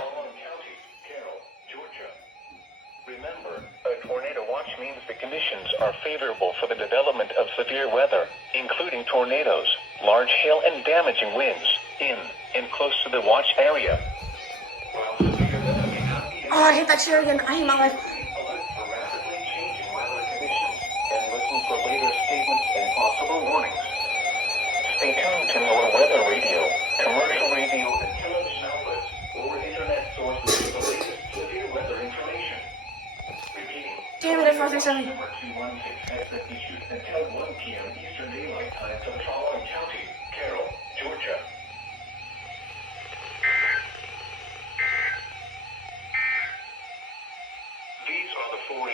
on. Remember, a tornado watch means the conditions are favorable for the development of severe weather, including tornadoes, large hail, and damaging winds in and close to the watch area. While severe weather may not be Oh, I hit that chair again. I hate my life. alert for rapidly changing weather conditions and listen for later statements and possible warnings. Stay tuned to NOAA weather radio, commercial radio, and television outlets, or internet sources for the latest severe weather information. Repeating. Damn it, I froze myself. Number 216 has been issued until 1 p.m. Eastern Daylight Time for the following county: Carroll, Georgia. These are the 4